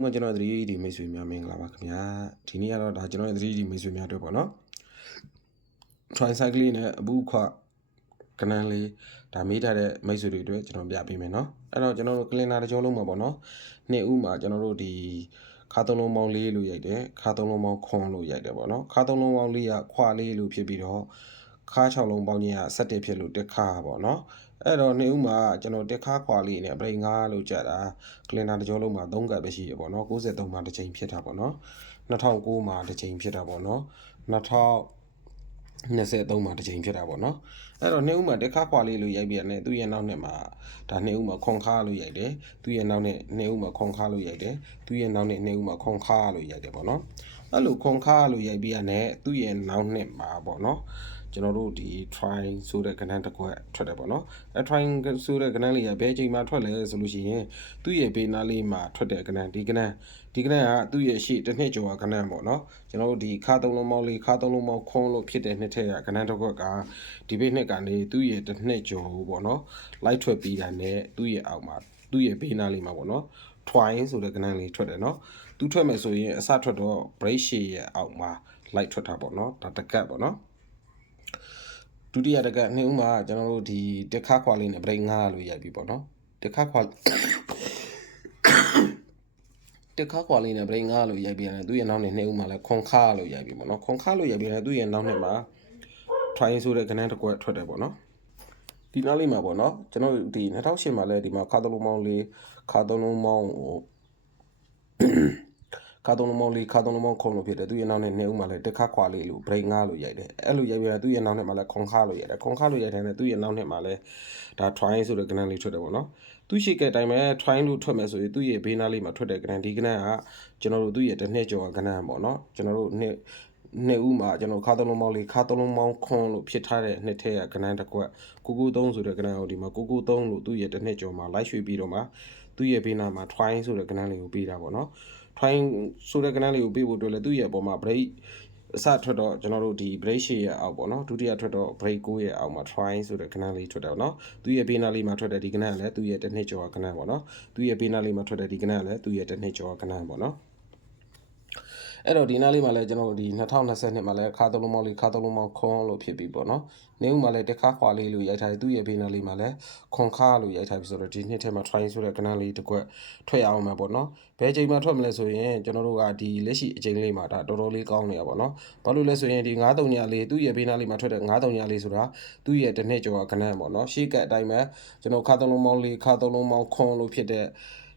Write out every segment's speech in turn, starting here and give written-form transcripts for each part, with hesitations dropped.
ကျွန်တော်3D မိတ်ဆွေများမင်္ဂလာပါခင်ဗျာဒီနေ့ကတော့ဒါကျွန်တော်3D မိတ်ဆွေများအတွက်ပေါ့နော် tricycle နဲ့အပူခွကနန်းလေးဒါမေးထားတဲ့မိတ်ဆွေတွေအတွက်ကျွန်တော်ပြပေးမယ်နော်အဲ့တော့ကျွန်တော်တို့ကလင်နာတစ်ကြောလုံးမှာပေါ့နော်နှစ်ဦးမှာကျွန်တော်တို့ဒီခါသုံးလုံးပေါင်းလေးလို့ရိုက်တယ်ခါသုံးလုံးပေါင်းခွန်လို့ရိုက်တယ်ပေါ့နော်ခါသုံးလုံးပေါင်းလေးကခွာလေးလို့ဖြစ်ပြီးတော့ခါ6လုံးပေါင်းချင်းက17ဖြစ်လို့တက်ခါပေါ့နော်အဲ့တော့နှစ်ဦးမှာကျွန်တော်တက်ခါခွာလေးနဲ့ပရိတ်9လို့ကြတာကလင်နာတစ်ကြောလုံးမှာ3ကပ်ပဲရှိရပေါ့နော်93မှာတစ်ချိန်ဖြစ်တာပေါ့နော်2009မှာတစ်ချိန်ဖြစ်တာပေါ့နော်2023မှာတစ်ချိန်ဖြစ်တာပေါ့နော်အဲ့တော့နှစ်ဦးမှာတက်ခါခွာလေးလို့ရိုက်ပြရတယ်သူ့ရဲ့နောက်နှစ်မှာဒါနှစ်ဦးမှာခွန်ခါလို့ရိုက်တယ်သူ့ရဲ့နောက်နဲ့နှစ်ဦးမှာခွန်ခါလို့ရိုက်တယ်သူ့ရဲ့နောက်နဲ့နှစ်ဦးမှာခွန်ခါလို့ရိုက်တယ်ပေါ့နော်အဲ့လိုခွန်ခါလို့ရိုက်ပြရတယ်သူ့ရဲ့နောက်နှစ်မှာပေါ့နော်ကျွန်တော်တို့ဒီ try ဆိုတဲ့ကဏ္ဍတစ်ခွက်ထွက်တယ်ပေါ့နော်အဲ try ဆိုတဲ့ကဏ္ဍလေးကဘယ်ချိန်မှာထွက်လဲဆိုလို့ရှိရင်သူ့ရဲ့ဘေးနားလေးမှာထွက်တဲ့ကဏ္ဍဒီကဏ္ဍကသူ့ရဲ့ရှေ့တစ်နှစ်ကျော်ကဏ္ဍပေါ့နော်ကျွန်တော်တို့ဒီခါသုံးလုံးပေါင်းလေးခါသုံးလုံးပေါင်းခွန်းလို့ဖြစ်တဲ့နှစ်ထက်ကကဏ္ဍတစ်ခွက်ကဒီဘေးနှစ်ကနေသူ့ရဲ့တစ်နှစ်ကျော်ပေါ့နော်လိုက်ထွက်ပြီးတာနဲ့သူ့ရဲ့အောက်မှာသူ့ရဲ့ဘေးနားလေးမှာပေါ့နော် try ဆိုတဲ့ကဏ္ဍလေးထွက်တယ်နော်သူထွက်မယ်ဆိုရင်အစထွက်တော့ break ရှေ့ရဲ့အောက်မှာလိုက်ထွက်တာပေါ့နော်ဒါတကတ်ပေါ့နော်ဒုတိယတကနှစ်ဦးမှာကျွန်တော်တို့ဒီတက်ခါခွာလေးနဲ့ break 9လို့ရိုက်ပြီပေါ့နော်တက်ခါခွာတက်ခါခွာလေးနဲ့ break 9လို့ရိုက်ပြီးရတယ်သူ့ရဲ့နောက်နဲ့နှစ်ဦးမှာလည်းခွန်ခါလို့ရိုက်ပြီပေါ့နော်ခွန်ခါလို့ရိုက်ပြီးရတယ်သူ့ရဲ့နောက်နဲ့မှာ try ဆိုတဲ့ကဏ္ဍတစ်ခွက်ထွက်တယ်ပေါ့နော်ဒီနားလေးမှာပေါ့နော်ကျွန်တော်ဒီ2008မှာလည်းဒီမှာခါသုံးလုံးပေါင်းလေးခါသုံးလုံးပေါင်းခါသုံးလုံးပေါင်းလေးခါသုံးလုံးပေါင်းခုံလို့ဖြစ်တယ်သူ့ရဲ့နောက်နဲ့နှစ်ဦးမှာလည်းတက်ခါခွာလေးလို့ break 9လို့ရိုက်တယ်အဲ့လိုရိုက်ပြီးတော့သူ့ရဲ့နောက်နဲ့မှာလည်းခွန်ခါလို့ရိုက်တယ်ခွန်ခါလို့ရိုက်တယ်နဲ့သူ့ရဲ့နောက်နဲ့မှာလည်းဒါ try ဆိုတဲ့ကဏ္ဍလေးထွက်တယ်ပေါ့နော်သူရှိတဲ့အတိုင်းပဲ try လို့ထွက်မယ်ဆိုရင်သူ့ရဲ့ဘေးနားလေးမှာထွက်တဲ့ကဏ္ဍဒီကဏ္ဍကကျွန်တော်တို့သူ့ရဲ့တစ်နှစ်ကျော်ကဏ္ဍပေါ့နော်ကျွန်တော်တို့နှစ်ဦးမှာကျွန်တော်ခါသုံးလုံးပေါင်းလေးခါသုံးလုံးပေါင်းခွန်းလို့ဖြစ်ထားတဲ့နှစ်ထက်ကကဏ္ဍတစ်ခွက်993ဆိုတဲ့ကဏ္ဍကိုဒီမှာ993လို့သူ့ရဲ့တစ်နှစ်ကျော်မှာလိုက်ရွှေ့ပြီးတော့မှသူ့ရဲ့ဘေးနားမှာ try ဆိုတဲ့ကဏ္ဍလေးကိုပေးတာပေါ့နော် try ဆိုတဲ့ကဏ္ဍလေးကိုပေးဖို့အတွက်လည်းသူ့ရဲ့အပေါ်မှာ break အစထွက်တော့ကျွန်တော်တို့ဒီ break ရှေ့ရဲ့အောက်ပေါ့နော်ဒုတိယထွက်တော့ break 9ရဲ့အောက်မှာ try ဆိုတဲ့ကဏ္ဍလေးထွက်တယ်ပေါ့နော်သူ့ရဲ့ဘေးနားလေးမှာထွက်တဲ့ဒီကဏ္ဍကလည်းသူ့ရဲ့တစ်နှစ်ကျော်ကဏ္ဍပေါ့နော်သူ့ရဲ့ဘေးနားလေးမှာထွက်တဲ့ဒီကဏ္ဍကလည်းသူ့ရဲ့တစ်နှစ်ကျော်ကဏ္ဍပေါ့နော်အဲ့တော့ဒီနားလေးမှာလည်းကျွန်တော်တို့ဒီ2022မှာလည်းခါသုံးလုံးပေါင်းလေးခါသုံးလုံးပေါင်းခွန်လို့ဖြစ်ပြီပေါ့နော်နေဦးမှာလည်းတက်ခါခွာလေးလို့ရိုက်ထားတယ်သူ့ရဲ့ဘေးနားလေးမှာလည်းခွန်ခါလို့ရိုက်ထားပြီဆိုတော့ဒီနှစ်ထဲမှာ try ဆိုတဲ့ကဏ္ဍလေးတစ်ခွက်ထွက်အောင်မှာပေါ့နော်ဘယ်အချိန်မှာထွက်မလဲဆိုရင်ကျွန်တော်တို့ကဒီလက်ရှိအချိန်လေးမှာဒါတော်တော်လေးကောင်းနေရပါတော့ဘာလို့လဲဆိုရင်ဒီ93ညလေးသူ့ရဲ့ဘေးနားလေးမှာထွက်တဲ့93ညလေးဆိုတာသူ့ရဲ့တစ်နှစ်ကျော်ကဏ္ဍပေါ့နော်ရှေ့ကအတိုင်းပဲကျွန်တော်ခါသုံးလုံးပေါင်းလေးခါသုံးလုံးပေါင်းခွန်လို့ဖြစ်တဲ့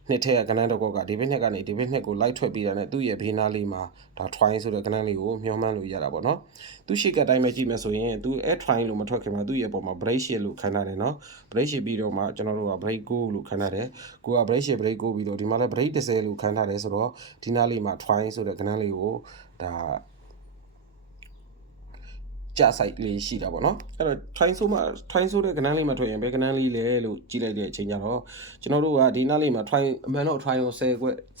နှစ်ထက်ကကဏ္ဍတော့ကဒီဘက်နှစ်ကနေဒီဘက်နှစ်ကိုလိုက်ထွက်ပြီးတာနဲ့သူ့ရဲ့ဘေးနားလေးမှာဒါ try ဆိုတဲ့ကဏ္ဍလေးကိုမျှော်မှန်းလို့ရတာပေါ့နော်သူရှိကအတိုင်းပဲကြည့်မယ်ဆိုရင်သူအဲ try လို့မထွက်ခင်မှာသူ့ရဲ့ပုံမှာ break ရှစ်လို့ခန်းထားတယ်နော် break ရှစ်ပြီးတော့မှကျွန်တော်တို့က break 9လို့ခန်းထားတယ်ကိုက break ရှစ် break 9ပြီးတော့ဒီမှာလည်း break 10လို့ခန်းထားတယ်ဆိုတော့ဒီနားလေးမှာ try ဆိုတဲ့ကဏ္ဍလေးကိုဒါကြဆိုင်လေးရှိတာပေါ့နော်အဲ့တော့ try ဆိုတဲ့ကဏ္ဍလေးမှာထွက်ရင်ဘယ်ကဏ္ဍလေးလဲလို့ကြည့်လိုက်တဲ့အချိန်ကျတော့ကျွန်တော်တို့ကဒီနားလေးမှာ try အမှန်တော့ try ကို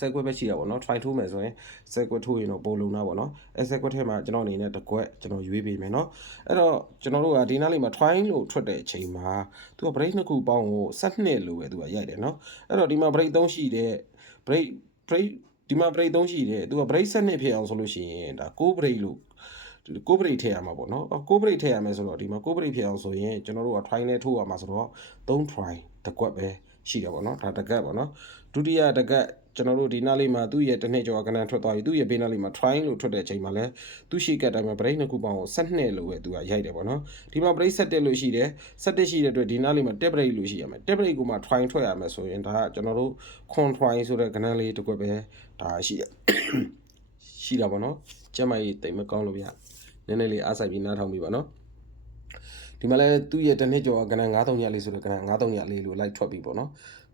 10ခွက်ပဲရှိတာပေါ့နော် try ထိုးမယ်ဆိုရင်10ခွက်ထိုးရင်တော့ပိုလုံတာပေါ့နော်အဲ10ခွက်ထဲမှာကျွန်တော်အနေနဲ့တစ်ခွက်ကျွန်တော်ရွေးပေးမယ်နော်အဲ့တော့ကျွန်တော်တို့ကဒီနားလေးမှာ try လို့ထွက်တဲ့အချိန်မှာသူက break နှစ်ခုပေါင်းကို12လို့ပဲသူကရိုက်တယ်နော်အဲ့တော့ဒီမှာ break 3ရှိတဲ့ break ဒီမှာ break 3ရှိတယ်သူက break 12ဖြစ်အောင်ဆိုလို့ရှိရင်ဒါ6 break လို့ကိုဘရိတ်ထည့်ရမှာပေါ့နော်ကိုဘရိတ်ထည့်ရမယ်ဆိုတော့ဒီမှာကိုဘရိတ်ဖြစ်အောင်ဆိုရင်ကျွန်တော်တို့က try နဲ့ထိုးရမှာဆိုတော့3 try တစ်ကွက်ပဲရှိတယ်ပေါ့နော်ဒါတကတ်ပေါ့နော်ဒုတိယတကတ်ကျွန်တော်တို့ဒီနားလေးမှာသူ့ရဲ့တစ်နှစ်ကျော်ကဏ္ဍထွက်သွားပြီသူ့ရဲ့ဘေးနားလေးမှာ try လို့ထွက်တဲ့အချိန်မှာလဲသူ့ရှိကတ်တိုင်းမှာ break နှစ်ခုပေါင်းကို12လို့ပဲသူကရိုက်တယ်ပေါ့နော်ဒီမှာ break 17လို့ရှိတယ်17ရှိတဲ့အတွက်ဒီနားလေးမှာ tap break လို့ရှိရမယ် tap break ကိုမှ try ထွက်ရမယ်ဆိုရင်ဒါကကျွန်တော်တို့ con try ဆိုတဲ့ကဏ္ဍလေးတစ်ကွက်ပဲဒါရှိတာပေါ့နော်ကျမကြီးတိတ်မကောင်းလို့ဗျနည်းနည်းလေးအားဆိုင်ပြီးနားထောင်ပြီးပါနော်ဒီမှာလည်းသူ့ရဲ့တစ်နှစ်ကျော်ကဏ္ဍ93ညလေးဆိုတဲ့ကဏ္ဍ93ညလေးလို့လိုက်ထွက်ပြီးပေါ့နော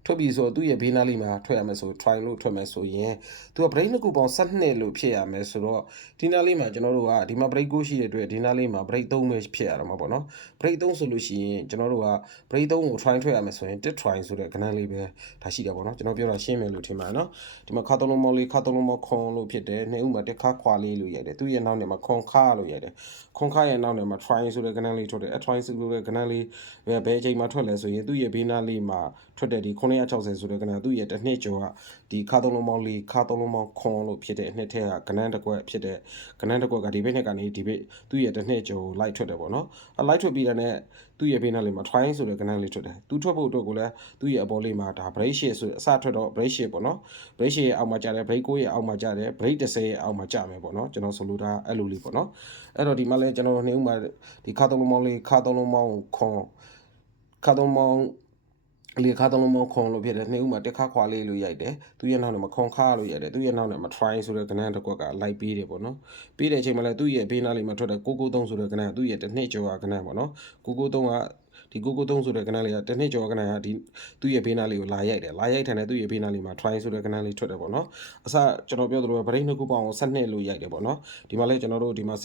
်ထွက်ပြီးဆိုတော့သူ့ရဲ့ဘေးနားလေးမှာထွက်ရမယ်ဆို try လို့ထွက်မယ်ဆိုရင်သူက break နှစ်ခုပေါင်း12လို့ဖြစ်ရမယ်ဆိုတော့ဒီနားလေးမှာကျွန်တော်တို့ကဒီမှာ break 9ရှိတဲ့အတွက်ဒီနားလေးမှာ break 3ပဲဖြစ်ရတော့မှာပေါ့နော် break 3ဆိုလို့ရှိရင်ကျွန်တော်တို့က break 3ကို try ထွက်ရမယ်ဆိုရင်တစ် try ဆိုတဲ့ကဏ္ဍလေးပဲဒါရှိတာပေါ့နော်ကျွန်တော်ပြောတာရှင်းမယ်လို့ထင်ပါနော်ဒီမှာခါသုံးလုံးပေါင်းလေးခါသုံးလုံးပေါင်းခွန်လို့ဖြစ်တယ်နှစ်ဦးမှာတစ်ခါခွာလေးလို့ရိုက်တယ်သူ့ရဲ့နောက်နဲ့မှာခွန်ခါလို့ရိုက်တယ်ခွန်ခါရဲ့နောက်နဲ့မှာ try ဆိုတဲ့ကဏ္ဍလေးထွက်တယ်အဲ try ဆိုတဲ့ကဏ္ဍလေးဘယ်အချိန်မှာထွက်လဲဆိုရင်သူ့ရဲ့ဘေးနားလေးမှာထွက်တဲ့ဒီ9 260ဆိုတဲ့ကဏ္ဍသူ့ရဲ့တစ်နှစ်ကျော်ကဒီခါသုံးလုံးပေါင်း4ခါသုံးလုံးပေါင်းခွန်လို့ဖြစ်တဲ့နှစ်ထက်ကကဏ္ဍတစ်ကွက်ဖြစ်တဲ့ကဏ္ဍတစ်ကွက်ကဒီဘက်နှစ်ကနေဒီဘက်သူ့ရဲ့တစ်နှစ်ကျော်လိုက်ထွက်တယ်ပေါ့နော်လိုက်ထွက်ပြီးတဲ့နဲ့သူ့ရဲ့ဘေးနားလေးမှာ try ဆိုတဲ့ကဏ္ဍလေးထွက်တယ်သူထွက်ဖို့အတွက်ကိုလည်းသူ့ရဲ့အပေါ်လေးမှာဒါ break shit ဆိုအစထွက်တော့ break shit ပေါ့နော် break shit ရဲ့အောက်မှာကျတယ် break 9ရဲ့အောက်မှာကျတယ် break 10ရဲ့အောက်မှာကျမယ်ပေါ့နော်ကျွန်တော်ဆိုလိုတာအဲ့လိုလေးပေါ့နော်အဲ့တော့ဒီမှာလဲကျွန်တော်နေဦးမှာဒီခါသုံးလုံးပေါင်း4ခါသုံးလုံးပေါင်းခွန်ခါသုံးပေါင်းလေခါသုံးလုံးပေါင်းခွန်လို့ဖြစ်တယ်နေဦးမှာတက်ခါခွာလေးလို့ရိုက်တယ်သူရဲ့နောက်နဲ့မှာခွန်ခါလို့ရိုက်တယ်သူရဲ့နောက်နဲ့မှာ try ဆိုတဲ့ကဏ္ဍတစ်ခွက်ကလိုက်ပြီးတယ်ပေါ့နော်ပြီးတဲ့အချိန်မှာလဲသူ့ရဲ့ဘေးနားလေးမှာထွက်တဲ့993ဆိုတဲ့ကဏ္ဍသူ့ရဲ့တစ်နှစ်ကျော်ကကဏ္ဍပေါ့နော်993ကဒီ993ဆိုတဲ့ကဏ္ဍလေးကတစ်နှစ်ကျော်ကဏ္ဍကဒီသူ့ရဲ့ဘေးနားလေးကိုလာရိုက်တယ်လာရိုက်ထန်တဲ့သူ့ရဲ့ဘေးနားလေးမှာ try ဆိုတဲ့ကဏ္ဍလေးထွက်တယ်ပေါ့နော်အစကျွန်တော်ပြောသလိုပဲ break နှစ်ခုပေါင်းကို12လို့ရိုက်တယ်ပေါ့နော်ဒီမှာလဲကျွန်တော်တို့ဒီမှာ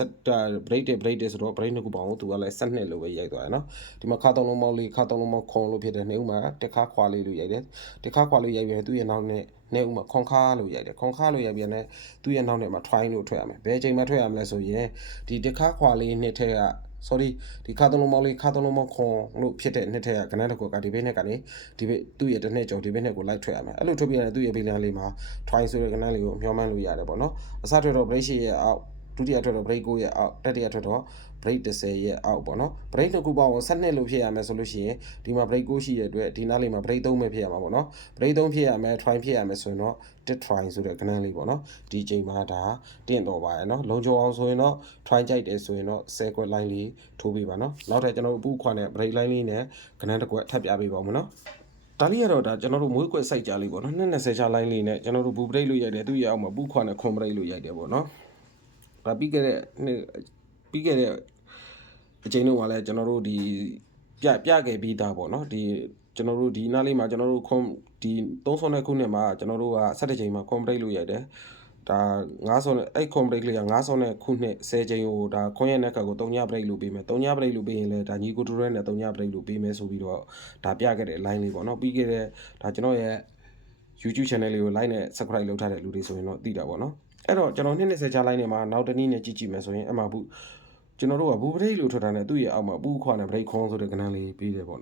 break တဲ့ဆိုတော့ break နှစ်ခုပေါင်းကိုသူကလဲ12လို့ပဲရိုက်သွားတယ်နော်ဒီမှာခါသုံးလုံးပေါင်း4ခါသုံးလုံးပေါင်းခွန်လို့ဖြစ်တယ်နေဦးမှာတက်ခါခွာလေးလို့ရိုက်တယ်တက်ခါခွာလေးရိုက်ပြီးသူ့ရဲ့နောက်နဲ့နေဦးမှာခွန်ခါလို့ရိုက်တယ်ခွန်ခါလို့ရိုက်ပြီးနဲ့သူ့ရဲ့နောက်နဲ့မှာ try လို့ထွက်ရမယ်ဘယ်အချိန်မှာထွက်ရမလဲဆိုရင်ဒီတက်ခါခွာလေးနှစ်ထက်ကsorry ဒီခါသုံးလုံးပေါင်း4ခါသုံးလုံးပေါင်းခွန်လို့ဖြစ်တဲ့နှစ်ထက်ကကဏ္ဍတစ်ခုကဒီဘက်နဲ့ကနေဒီဘက်သူ့ရဲ့တစ်နှစ်ကျော်ဒီဘက်နဲ့ကိုလိုက်ထွက်ရမယ်အဲ့လိုထွက်ပြီးရင်သူ့ရဲ့ဘေးလမ်းလေးမှာ try ဆိုတဲ့ကဏ္ဍလေးကိုမျှော်မှန်းလို့ရတယ်ပေါ့နော်အစထွက်တော့ break 8ရဲ့အောက်ဒုတိယထွက်တော့ break 9ရဲ့အောက်တတိယထွက်တော့ break 10ရဲ့အောက်ပေါ့နော် break နှစ်ခုပေါင်းကို12လို့ဖြစ်ရမယ်ဆိုလို့ရှိရင်ဒီမှာ break 9ရှိတဲ့အတွက်ဒီနားလေးမှာ break 3ပဲဖြစ်ရမှာပေါ့နော် break 3ဖြစ်ရမယ် try ဖြစ်ရမယ်ဆိုရင်တော့တစ် try ဆိုတဲ့ကဏ္ဍလေးပေါ့နော်ဒီချိန်မှာဒါတင့်တော်ပါရဲ့နော်လုံခြုံအောင်ဆိုရင်တော့ try ကြိုက်တယ်ဆိုရင်တော့10ခွက် line လေးထိုးပေးပါနော်နောက်ထပ်ကျွန်တော်တို့ပူခွာနဲ့ break line လေးနဲ့ကဏ္ဍတစ်ခွက်ထပ်ပြပေးပါဦးမနော်ဒါလေးကတော့ဒါကျွန်တော်တို့မွေးကွက်စိုက်ကြလေးပေါ့နော်220ချ line လေးနဲ့ကျွန်တော်တို့ဘူပရိတ်လို့ရိုက်တယ်သူ့ရဲ့အောက်မှာပူခွာနဲ့ခွန်ပရိတ်လို့ရိုက်တယ်ပေါ့နော်ဒါပြီးခဲ့တဲ့အချိန်တုန်းကလည်းကျွန်တော်တို့ဒီပြခဲ့ပြီးသားပေါ့နော်ဒီကျွန်တော်တို့ဒီနားလေးမှာကျွန်တော်တို့ခွန်ဒီ300ခုနှစ်မှာကျွန်တော်တို့က17ချိန်မှာခွန်ပရိတ်လို့ရိုက်တယ်ဒါ900နဲ့အဲ့ complete လေးက900နဲ့ခုနှစ်10ချိန်ကိုဒါခွန်ရဲ့နက်ကကို3ည break လို့ပေးမယ်3ည break လို့ပေးရင်လည်းဒါညီကိုတူရဲနဲ့3ည break လို့ပေးမယ်ဆိုပြီးတော့ဒါပြခဲ့တဲ့ line လေးပေါ့နော်ပြီးခဲ့တဲ့ဒါကျွန်တော်ရဲ့ YouTube channel လေးကို like နဲ့ subscribe လုပ်ထားတဲ့လူတွေဆိုရင်တော့သိတာပေါ့နော်အဲ့တော့ကျွန်တော်220ချ line နေမှာနောက်တစ်နည်းနဲ့ကြည့်မယ်ဆိုရင်အမှဘူးကျွန်တော်တို့ကဘူ break လို့ထွက်တာနဲ့သူ့ရဲ့အောက်မှာပူခွာနဲ့ break ခွန်ဆိုတဲ့ကဏ္ဍလေးပြီးတယ်ပေါ့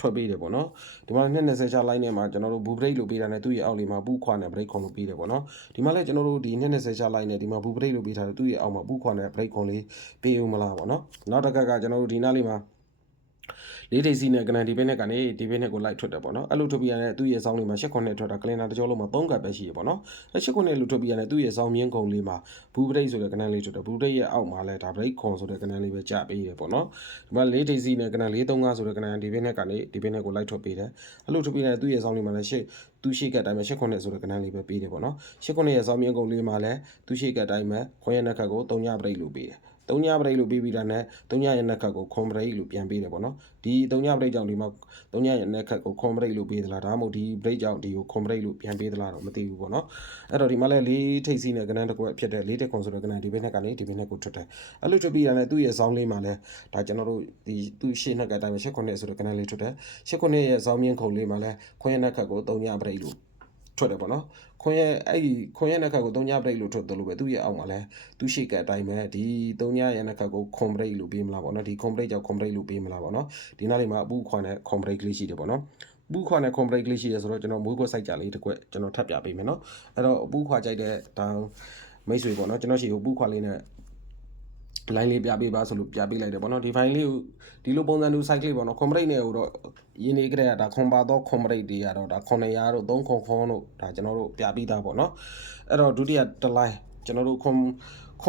ထွက်ပေးတယ်ပေါ့နော်ဒီမှာ220ချ line နဲ့မှာကျွန်တော်တို့ blue break လို့ပေးတာနဲ့သူ့ရဲ့အောက်လေးမှာပူခွာနဲ့ break ခွန်လို့ပေးတယ်ပေါ့နော်ဒီမှာလည်းကျွန်တော်တို့ဒီ220ချ line နဲ့ဒီမှာ blue break လို့ပေးထားတယ်သူ့ရဲ့အောက်မှာပူခွာနဲ့ break ခွန်လေးပေးဦးမလားပေါ့နော်နောက်တစ်ခါကကျွန်တော်တို့ဒီနားလေးမှာလေးထိပ်စီးနဲ့ကနန်ဒီဘက်နဲ့ကနေဒီဘက်နဲ့ကိုလိုက်ထွက်တယ်ပေါ့နော်အဲ့လိုထွက်ပြီးရတဲ့သူ့ရဲ့စောင်းလေးမှာ8ခုနဲ့ထွက်တာကလင်နာတစ်ကြောလုံးမှာ3ကပ်ပဲရှိရပေါ့နော်အဲ့8ခုနဲ့လူထွက်ပြီးရတဲ့သူ့ရဲ့စောင်းမြင်းကုံလေးမှာဘူးပရိတ်ဆိုတဲ့ကနန်လေးထွက်တယ်ဘူးပရိတ်ရဲ့အောက်မှာလဲဒါပရိတ်ခွန်ဆိုတဲ့ကနန်လေးပဲကြပေးတယ်ပေါ့နော်ဒီမှာလေးထိပ်စီးနဲ့ကနန်435ဆိုတဲ့ကနန်ဒီဘက်နဲ့ကနေဒီဘက်နဲ့ကိုလိုက်ထွက်ပေးတယ်အဲ့လိုထွက်ပြီးရတဲ့သူ့ရဲ့စောင်းလေးမှာလဲသူရှိကအတိုင်းပဲ8ခုနဲ့ဆိုတဲ့ကနန်လေးပဲပေးတယ်ပေါ့နော်8ခုနဲ့ရဲ့စောင်းမြင်းကုံလေးမှာလဲသူရှိကအတိုင်းပဲခွန်ရဲ့နှက်ခတ်ကို3ညပရိတ်လို့ပေးတယ်3ညပရိတ်လို့ပြီးပြီးတာနဲ့3ညရဲ့နှက်ခတ်ကိုခွန်ပရိတ်လို့ပြန်ပေးတယ်ပေါ့နော်ဒီ3ညပရိတ်ကြောင့်ဒီမှာ3ညရဲ့နှက်ခတ်ကိုခွန်ပရိတ်လို့ပေးသလားဒါမှမဟုတ်ဒီပရိတ်ကြောင့်ဒီကိုခွန်ပရိတ်လို့ပြန်ပေးသလားတော့မသိဘူးပေါ့နော်အဲ့တော့ဒီမှာလဲ4ထိပ်စီးနဲ့ကနန်းတစ်ခွက်ဖြစ်တဲ့4တက်ခွန်ဆိုတဲ့ကနန်းဒီဘက်နဲ့ကနေဒီဘက်နဲ့ကိုထွက်တယ်အဲ့လိုထွက်ပြီးတာနဲ့သူ့ရဲ့ဇောင်းလေးမှာလဲဒါကျွန်တော်တို့ဒီသူ့ရှေ့နှက်ကတိုင်းပဲ8ခုနဲ့ဆိုတဲ့ကနန်းလေးထွက်တယ်8ခုနဲ့ရဲ့ဇောင်းမြင့်ခုံလေးမှာလဲခွန်ရဲ့နှက်ခတ်ကို3ညပရိတ်လို့ထွက်တယ်ပေါ့နော်ခွန်ရဲ့နှက်ခတ်ကို3ညပရိတ်လို့ထွက်တယ်လို့ပဲသူ့ရဲ့အောက်မှာလဲသူ့ရှိကအတိုင်းပဲဒီ3ညရဲ့နှက်ခတ်ကိုခွန်ပရိတ်လို့ပေးမလားပေါ့နော်ဒီခွန်ပရိတ်ကြောင့်ခွန်ပရိတ်လို့ပေးမလားပေါ့နော်ဒီနားလေးမှာအပူခွန်နဲ့ခွန်ပရိတ်ကလေးရှိတယ်ပေါ့နော်ပူခွာနဲ့ complete လေးရှိရဆိုတော့ကျွန်တော်မွေးခွက်စိုက်ကြလေးတစ်ခွက်ကျွန်တော်ထပ်ပြပေးမယ်နော်အဲ့တော့ပူခွာကြိုက်တဲ့ဒါမိတ်ဆွေပေါ့နော်ကျွန်တော်ရှိကိုပူခွာလေးနဲ့ line လေးပြပေးပါဆိုလို့ပြပေးလိုက်တယ်ပေါ့နော်ဒီ file လေးကိုဒီလိုပုံစံတူ site လေးပေါ့နော် complete နဲ့ဟိုတော့ရင်းနေကြတဲ့ဒါခွန်ပါတော့ complete တွေကတော့ဒါ900တို့3ခွန်ခွန်တို့ဒါကျွန်တော်တို့ပြပေးသားပေါ့နော်အဲ့တော့ဒုတိယတစ် line ကျွန်တော်တို့ခ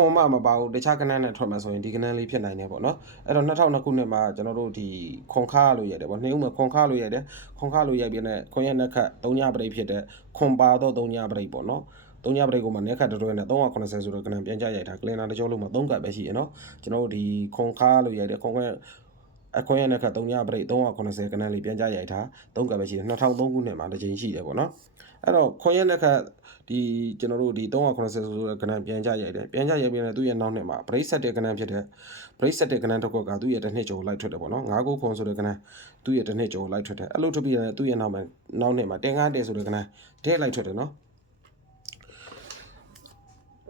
ွန်မပါဘူးတခြားကဏ္ဍနဲ့ထွက်မှာဆိုရင်ဒီကဏ္ဍလေးဖြစ်နိုင်တယ်ပေါ့နော်အဲ့တော့2002ခုနှစ်မှာကျွန်တော်တို့ဒီခွန်ခါလို့ရတယ်ပေါ့နှင်းဦးမှာခွန်ခါလို့ရတယ်ခွန်ခါလို့ရိုက်ပြတဲ့ခွန်ရဲ့နှက်ခတ်3ညပရိတ်ဖြစ်တဲ့ခွန်ပါတော့3ညပရိတ်ပေါ့နော်3ညပရိတ်ကိုမှနှက်ခတ်တွဲနဲ့380ဆိုတော့ကဏ္ဍပြန်ကြရိုက်တာကလင်နာတစ်ကြောလုံးမှာ3ကပ်ပဲရှိရနော်ကျွန်တော်တို့ဒီခွန်ခါလို့ရိုက်တဲ့ခွန်ရဲ့နှက်ခတ်3ညပရိတ်380ကဏ္ဍလေးပြန်ကြရိုက်တာ3ကပ်ပဲရှိတယ်2003ခုနှစ်မှာတစ်ချိန်ရှိတယ်ပေါ့နော်အဲ့တော့ခွန်ရဲ့နှက်ခတ်ဒီကျွန်တော်တို့ဒီ380ဆိုတဲ့ကဏ္ဍပြန်ကြရိုက်တယ်ပြန်ကြရိုက်ပြီးတော့သူ့ရဲ့နောက်နှစ်မှာ break set တဲ့ကဏ္ဍဖြစ်တဲ့ break set တဲ့ကဏ္ဍတစ်ခုကသူ့ရဲ့တစ်နှစ်ကျော်လိုက်ထွက်တယ်ပေါ့နော်9ခုခွန်ဆိုတဲ့ကဏ္ဍသူ့ရဲ့တစ်နှစ်ကျော်လိုက်ထွက်တယ်အဲ့လိုထွက်ပြီးတော့သူ့ရဲ့နောက်နှစ်မှာတင်ကားတဲ့ဆိုတဲ့ကဏ္ဍတဲ့လိုက်ထွက်တယ်နော်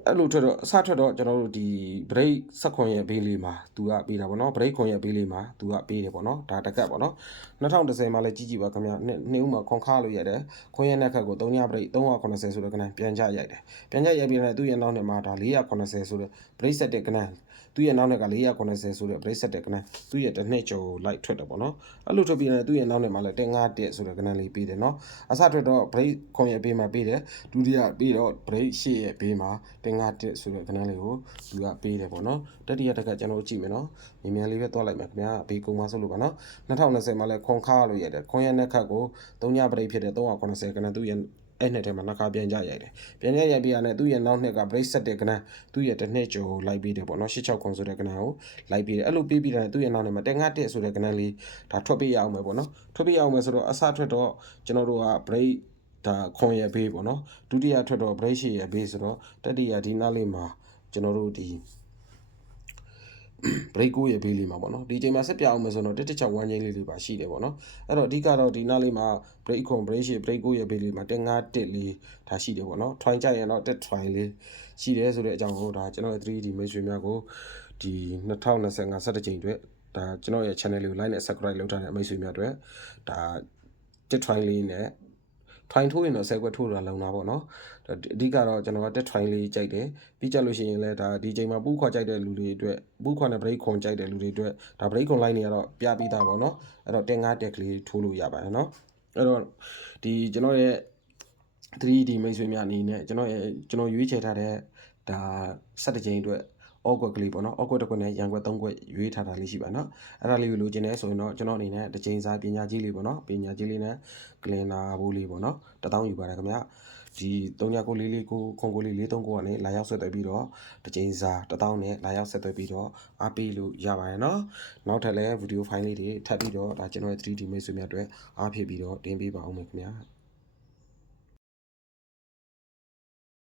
အဲ့လိုထွက်တော့အစထွက်တော့ကျွန်တော်တို့ဒီ break 16ရဲ့ဘေးလေးမှာသူကပေးတာပေါ့နော် break ခွန်ရဲ့ဘေးလေးမှာသူကပေးတယ်ပေါ့နော်ဒါတကတ်ပေါ့နော်2010မှာလည်းကြီးပါခင်ဗျနှစ်ဦးမှာခွန်ခါလို့ရတယ်ခွန်ရဲ့နဲ့ခက်ကို3ည break 380ဆိုတဲ့ကနန်းပြန်ကြရိုက်တယ်ပြန်ကြရိုက်ပြီးတော့သူ့ရဲ့နောက်နဲ့မှာဒါ480ဆိုတဲ့ break set တဲ့ကနန်းသူ့ရဲ့နောက်နဲ့က480ဆိုတဲ့ break set တဲ့ကနန်းသူ့ရဲ့တစ်နှစ်ကျော်လိုက်ထွက်တယ်ပေါ့နော်အဲ့လိုထွက်ပြီးတော့သူ့ရဲ့နောက်နဲ့မှာလည်း151ဆိုတဲ့ကနန်းလေးပေးတယ်နော်အစထွက်တော့ break ခွန်ရဲ့ဘေးမှာပေးတယ်ဒုတိယပြီးတော့ break 8ရဲ့ဘေးမှာ151ဆိုတဲ့ကနန်းလေးကိုသူကပေးတယ်ပေါ့နော်တတိယတက်ကကျွန်တော်ကြည့်မယ်နော်မြန်မြန်လေးပဲသွားလိုက်မယ်ခင်ဗျာဘေးကုံမဆုပ်လို့ပါနော်2020မှာလဲခွန်ခါလို့ရတယ်ခွန်ရဲ့နဲ့ခတ်ကို3ည break ဖြစ်တဲ့380ကနန်းသူ့ရဲ့အဲ့နှစ်ထဲမှာနှခါပြန်ကြရိုက်တယ်ပြန်ကြရိုက်ပြရနဲ့သူ့ရဲ့နောက်နှစ်က break set တဲ့ကနန်းသူ့ရဲ့တစ်နှစ်ကျော်လိုက်ပြီးတယ်ပေါ့နော်86ခွန်ဆိုတဲ့ကနန်းကိုလိုက်ပြီးတယ်အဲ့လိုပြီးပြီးတယ်သူ့ရဲ့နောက်နှစ်မှာ151ဆိုတဲ့ကနန်းလေးဒါထွက်ပေးရအောင်မယ်ပေါ့နော်ထွက်ပေးရအောင်မယ်ဆိုတော့အစထွက်တော့ကျွန်တော်တို့က break ဒါခွန်ရဲ့ဘေးပေါ့နော်ဒုတိယထွက်တော့ break ရဲ့ဘေးဆိုတော့တတိယဒီနားလေးမှာကျွန်တော်တို့ဒီ break 9ရဲ့ဘေးလေးမှာပေါ့နော်ဒီချိန်မှာဆက်ပြအောင်မယ်ဆိုတော့116 1ချင်းလေးတွေပါရှိတယ်ပေါ့နော်အဲ့တော့အဓိကတော့ဒီနားလေးမှာ break ခွန် break 10 break 9ရဲ့ဘေးလေးမှာ151လေးဒါရှိတယ်ပေါ့နော် try ကြရင်တော့1 လေးရှိတယ်ဆိုတဲ့အကြောင်းကိုဒါကျွန်တော်ရဲ့ 3D မိတ်ဆွေများကိုဒီ2025 17ချိန်အတွက်ဒါကျွန်တော်ရဲ့ channel လေးကို like နဲ့ subscribe လုပ်ထားတဲ့မိတ်ဆွေများအတွက်ဒါ1 လေးနဲ့ထိုင်ထိုးရင်တော့10ခွက်ထိုးတာလုံတာပေါ့နော်အဓိကတော့ကျွန်တော်ကတက်ထိုင်လေးကြိုက်တယ်ပြီးကြလို့ရှိရင်လည်းဒါဒီချိန်မှာပူးခွာကြိုက်တဲ့လူတွေအတွက်ပူးခွာနဲ့ break ခွန်ကြိုက်တဲ့လူတွေအတွက်ဒါ break ခွန် line တွေကတော့ပြပြီးသားပေါ့နော်အဲ့တော့1 5တက်ကလေးထိုးလို့ရပါတယ်နော်အဲ့တော့ဒီကျွန်တော်ရဲ့ 3D မိတ်ဆွေများအနေနဲ့ကျွန်တော်ရွေးချယ်ထားတဲ့ဒါ17ချိန်အတွက်အော့ကွက်ကလေးပေါ့နော်အော့ကွက်တစ်ခွက်နဲ့ရန်ကွက်3ခွက်ရွေးထားတာလေးရှိပါနော်အဲ့ဒါလေးကိုလိုချင်တယ်ဆိုရင်တော့ကျွန်တော်အနေနဲ့တစ်ချိန်စာပညာကြီးလေးပေါ့နော်ပညာကြီးလေးနဲ့ကလင်နာဘိုးလေးပေါ့နော်1000ယူပါတယ်ခင်ဗျဒီ3944ကိုခွန်ကိုလေး439ကနေလာရောက်ဆက်သွယ်ပြီးတော့တစ်ချိန်စာ1000နဲ့လာရောက်ဆက်သွယ်ပြီးတော့အားပေးလို့ရပါတယ်နော်နောက်ထပ်လည်းဗီဒီယိုဖိုင်လေးတွေထပ်ပြီးတော့ဒါကျွန်တော်ရဲ့ 3D မိတ်ဆွေများအတွက်အားဖြည့်ပြီးတော့တင်ပေးပါဦးမယ်ခင်ဗျာ